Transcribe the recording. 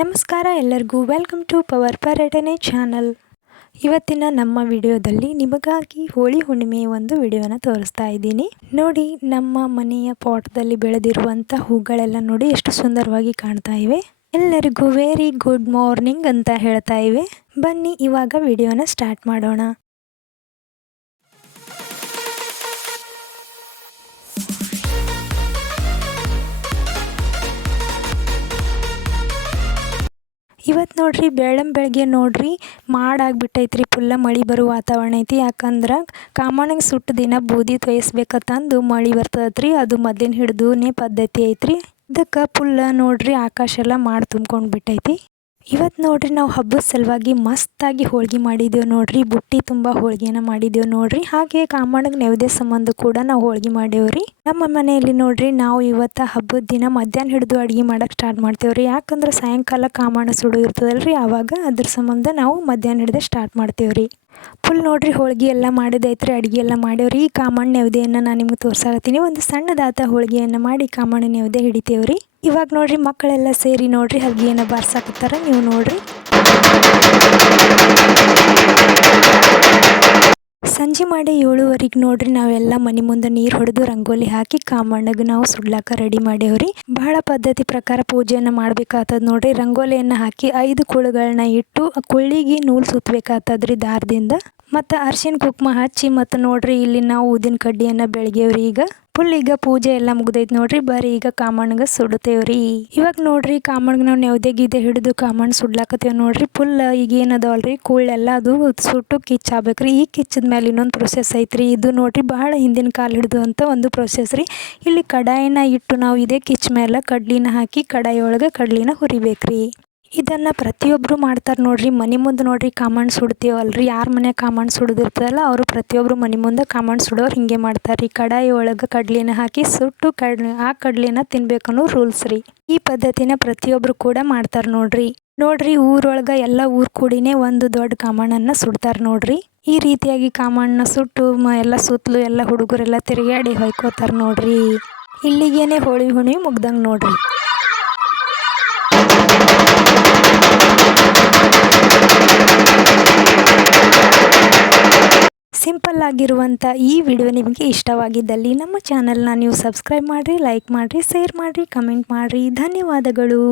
ನಮಸ್ಕಾರ ಎಲ್ಲರಿಗೂ. Welcome to power ಪರ್ಯಟನೆ ಚಾನಲ್ ಇವತ್ತಿನ ನಮ್ಮ ವಿಡಿಯೋದಲ್ಲಿ ನಿಮಗಾಗಿ ಹೋಳಿ ಹುಣ್ಣಿಮೆಯ ಒಂದು ವಿಡಿಯೋನ ತೋರಿಸ್ತಾ ಇದ್ದೀನಿ. ನೋಡಿ, ನಮ್ಮ ಮನೆಯ ಪಾಟ್ದಲ್ಲಿ ಬೆಳೆದಿರುವಂಥ ಹೂಗಳೆಲ್ಲ ನೋಡಿ ಎಷ್ಟು ಸುಂದರವಾಗಿ ಕಾಣ್ತಾ ಇವೆ. ಎಲ್ಲರಿಗೂ ವೆರಿ ಗುಡ್ ಮಾರ್ನಿಂಗ್ ಅಂತ ಹೇಳ್ತಾ ಇವೆ. ಬನ್ನಿ, ಇವಾಗ ವಿಡಿಯೋನ ಸ್ಟಾರ್ಟ್ ಮಾಡೋಣ. ಇವತ್ತು ನೋಡಿರಿ ಬೆಳ್ಳಂ ಬೆಳಗ್ಗೆ ನೋಡ್ರಿ ಮಾಡಾಗ್ಬಿಟ್ಟೈತ್ರಿ ಫುಲ್ಲ ಮಳೆ ಬರೋ ವಾತಾವರಣ ಐತಿ. ಯಾಕಂದ್ರೆ ಕಾಮಣ್ಣಗೆ ಸುಟ್ಟು ದಿನ ಬೂದಿ ತೊಯ್ಸ್ಬೇಕಂತಂದು ಮಳೆ ಬರ್ತದತ್ರಿ. ಅದು ಮೊದಲಿನ ಹಿಡ್ದುನೇ ಪದ್ಧತಿ ಐತ್ರಿ. ಇದಕ್ಕೆ ಫುಲ್ಲ ನೋಡಿರಿ ಆಕಾಶ ಎಲ್ಲ ಮಾಡಿ ತುಂಬ್ಕೊಂಡು ಬಿಟ್ಟೈತಿ ಇವತ್ತು ನೋಡ್ರಿ ನಾವು ಹಬ್ಬದ ಸಲುವಾಗಿ ಮಸ್ತಾಗಿ ಹೋಳ್ಗೆ ಮಾಡಿದ್ದೇವೆ ನೋಡ್ರಿ, ಬುಟ್ಟಿ ತುಂಬ ಹೋಳಿಗೆನ ಮಾಡಿದ್ದೇವೆ ನೋಡ್ರಿ, ಹಾಗೆ ಕಾಮಣ್ಣಗೆ ನೈವೇದ್ಯ ಸಂಬಂಧ ಕೂಡ ನಾವು ಹೋಳ್ಗೆ ಮಾಡೇವ್ರಿ ನಮ್ಮ ಮನೆಯಲ್ಲಿ ನೋಡ್ರಿ ನಾವು ಇವತ್ತು ಹಬ್ಬದ ದಿನ ಮಧ್ಯಾಹ್ನ ಹಿಡಿದು ಅಡುಗೆ ಮಾಡೋಕೆ ಸ್ಟಾರ್ಟ್ ಮಾಡ್ತೇವ್ರಿ, ಯಾಕಂದ್ರೆ ಸಾಯಂಕಾಲ ಕಾಮಣ್ಣ ಸುಡು ಇರ್ತದಲ್ರಿ ಆವಾಗ ಅದ್ರ ಸಂಬಂಧ ನಾವು ಮಧ್ಯಾಹ್ನ ಹಿಡ್ದೆ ಸ್ಟಾರ್ಟ್ ಮಾಡ್ತೇವ್ರಿ. ಫುಲ್ ನೋಡ್ರಿ ಹೋಳಿಗೆ ಎಲ್ಲ ಮಾಡಿದೈತ್ರಿ, ಅಡುಗೆ ಎಲ್ಲ ಮಾಡೇವ್ರಿ ಈ ಕಾಮಣ್ಣ ನೈವೇದ್ಯನ ನಾನು ನಿಮ್ಗೆ ತೋರ್ಸಾಕತ್ತೀನಿ, ಒಂದು ಸಣ್ಣದಾದ ಹೋಳಿಗೆಯನ್ನು ಮಾಡಿ ಕಾಮಣ್ಣ ನೆವದೆ ಹಿಡಿತೇವ್ರಿ. ಇವಾಗ ನೋಡ್ರಿ ಮಕ್ಕಳೆಲ್ಲ ಸೇರಿ ನೋಡ್ರಿ ಹಗ್ಗಿಯನ್ನು ಬಾರ್ಸಾಕತ್ತಾರ, ನೀವು ನೋಡ್ರಿ. ಸಂಜೆ ಮಾಡಿ ಏಳುವರೆಗೆ ನೋಡ್ರಿ ನಾವೆಲ್ಲ ಮನೆ ಮುಂದೆ ನೀರು ಹೊಡೆದು ರಂಗೋಲಿ ಹಾಕಿ ಕಾಮಣ್ಣಗೆ ನಾವು ಸುಡ್ಲಾಕ ರೆಡಿ ಮಾಡೇವ್ರಿ ಬಹಳ ಪದ್ಧತಿ ಪ್ರಕಾರ ಪೂಜೆಯನ್ನು ಮಾಡ್ಬೇಕಾಗ್ತದ ನೋಡ್ರಿ, ರಂಗೋಲಿಯನ್ನು ಹಾಕಿ ಐದು ಕುಳುಗಳನ್ನ ಇಟ್ಟು ಕುಳ್ಳಿಗೆ ನೂಲು ಸುತ್ತಬೇಕಾಗ್ತದ್ರಿ ದಾರದಿಂದ. ಮತ್ತು ಅರ್ಶಿನ ಕುಕ್ಮ ಹಚ್ಚಿ ಮತ್ತು ನೋಡ್ರಿ ಇಲ್ಲಿ ನಾವು ಊದಿನ ಕಡ್ಡಿಯನ್ನು ಬೆಳಗ್ಯವ್ರಿ ಈಗ. ಫುಲ್ ಈಗ ಪೂಜೆ ಎಲ್ಲ ಮುಗ್ದೈತಿ ನೋಡ್ರಿ, ಬರೀ ಈಗ ಕಾಮಣ್ಣಗೆ ಸುಡ್ತೇವ್ರಿ. ಇವಾಗ ನೋಡ್ರಿ ಕಾಮಣ್ಣಗೆ ನಾವು ನೆವದೆ ಗೀದೆ ಹಿಡಿದು ಕಾಮಣ್ಣ ಸುಡ್ಲಾಕತ್ತೇವೆ ನೋಡ್ರಿ ಫುಲ್ ಈಗ ಏನದವಲ್ರಿ ಕೂಳೆಲ್ಲ ಅದು ಸುಟ್ಟು ಕಿಚ್ಚಾಗ್ಬೇಕ್ರಿ ಈ ಕಿಚ್ಚದ ಮೇಲೆ ಇನ್ನೊಂದು ಪ್ರೊಸೆಸ್ ಐತ್ರಿ. ಇದು ನೋಡ್ರಿ ಬಹಳ ಹಿಂದಿನ ಕಾಲ ಹಿಡಿದು ಅಂತ ಒಂದು ಪ್ರೊಸೆಸ್ ರೀ. ಇಲ್ಲಿ ಕಡಾಯಿನ ಇಟ್ಟು ನಾವು ಇದೇ ಕಿಚ್ ಮೇಲೆ ಕಡ್ಲಿನ ಹಾಕಿ ಕಡಾಯಿ ಒಳಗೆ ಕಡ್ಲಿನ ಹುರಿಬೇಕ್ರಿ. ಇದನ್ನು ಪ್ರತಿಯೊಬ್ಬರು ಮಾಡ್ತಾರೆ ನೋಡ್ರಿ, ಮನೆ ಮುಂದೆ ನೋಡ್ರಿ ಕಾಮಣ್ಣ ಸುಡ್ತೀವಲ್ರಿ, ಯಾರ ಮನೆ ಕಾಮಣ್ಣ ಸುಡ್ದಿರ್ತದಲ್ಲ ಅವರು ಪ್ರತಿಯೊಬ್ಬರು ಮನೆ ಮುಂದೆ ಕಾಮಣ್ಣ ಸುಡೋರು ಹಿಂಗೆ ಮಾಡ್ತಾರೆ ರೀ ಕಡಾಯಿ ಒಳಗೆ ಕಡ್ಲಿನ ಹಾಕಿ ಸುಟ್ಟು ಕಡ್, ಆ ಕಡ್ಲಿನ ತಿನ್ಬೇಕನ್ನೋ ರೂಲ್ಸ್ ರೀ. ಈ ಪದ್ಧತಿನ ಪ್ರತಿಯೊಬ್ಬರು ಕೂಡ ಮಾಡ್ತಾರೆ ನೋಡ್ರಿ. ನೋಡ್ರಿ ಊರೊಳಗೆ ಎಲ್ಲ ಊರು ಕೂಡಿನೇ ಒಂದು ದೊಡ್ಡ ಕಾಮಣ್ಣನ್ನು ಸುಡ್ತಾರೆ ನೋಡ್ರಿ. ಈ ರೀತಿಯಾಗಿ ಕಾಮಣ್ಣ ಸುಟ್ಟು ಮ, ಎಲ್ಲ ಸುತ್ತಲೂ ಎಲ್ಲ ಹುಡುಗರೆಲ್ಲ ತಿರುಗಾಡಿ ಹೊಯ್ಕೋತಾರೆ ನೋಡ್ರಿ. ಇಲ್ಲಿಗೇನೆ ಹೋಳಿ ಹುಣಿ ಮುಗ್ದಂಗೆ ನೋಡ್ರಿ. ಸಿಂಪಲ್ ಆಗಿರುವಂಥ ಈ ವಿಡಿಯೋ ನಿಮಗೆ ಇಷ್ಟವಾಗಿದ್ದಲ್ಲಿ ನಮ್ಮ ಚಾನಲ್ನ ನೀವು ಸಬ್ಸ್ಕ್ರೈಬ್ ಮಾಡಿರಿ, ಲೈಕ್ ಮಾಡಿರಿ, ಶೇರ್ ಮಾಡಿರಿ, ಕಮೆಂಟ್ ಮಾಡಿರಿ. ಧನ್ಯವಾದಗಳು.